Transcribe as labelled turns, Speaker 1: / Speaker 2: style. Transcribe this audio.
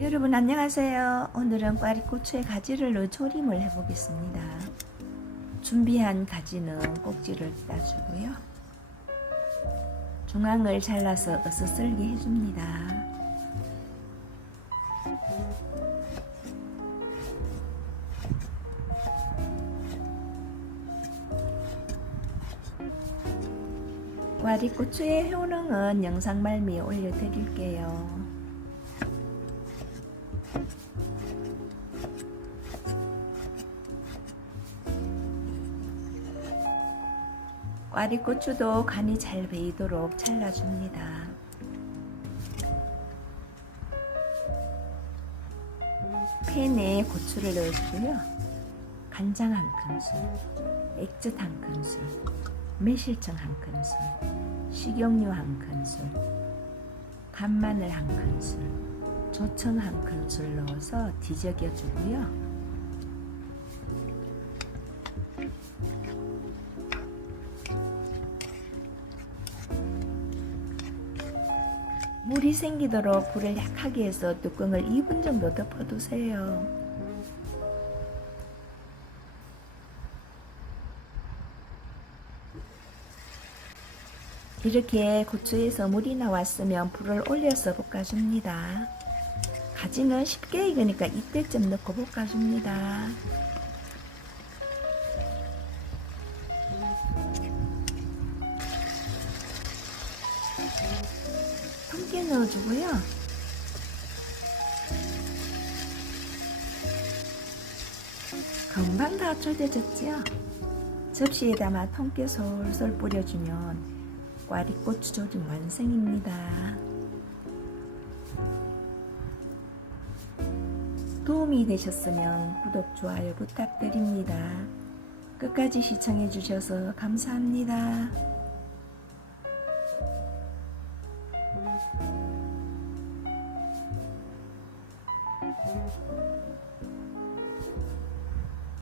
Speaker 1: 여러분 안녕하세요. 오늘은 꽈리고추의 가지를 넣어 조림을 해보겠습니다. 준비한 가지는 꼭지를 따주고요. 중앙을 잘라서 어슷썰게 해줍니다. 꽈리고추의 효능은 영상 말미에 올려드릴게요. 꽈리 고추도 간이 잘 배이도록 잘라줍니다. 팬에 고추를 넣어주고요. 간장 한 큰술, 액젓 한 큰술, 매실청 한 큰술, 식용유 한 큰술, 간마늘 한 큰술, 조청 한 큰술 넣어서 뒤적여 주고요. 물이 생기도록 불을 약하게 해서 뚜껑을 2분 정도 덮어두세요. 이렇게 고추에서 물이 나왔으면 불을 올려서 볶아줍니다. 가지는 쉽게 익으니까 이때쯤 넣고 볶아줍니다. 함께 넣어주고요. 금방 다 졸여졌지요. 접시에 담아 통깨 솔솔 뿌려주면 꽈리고추 조림 완성입니다. 도움이 되셨으면 구독, 좋아요 부탁드립니다. 끝까지 시청해 주셔서 감사합니다.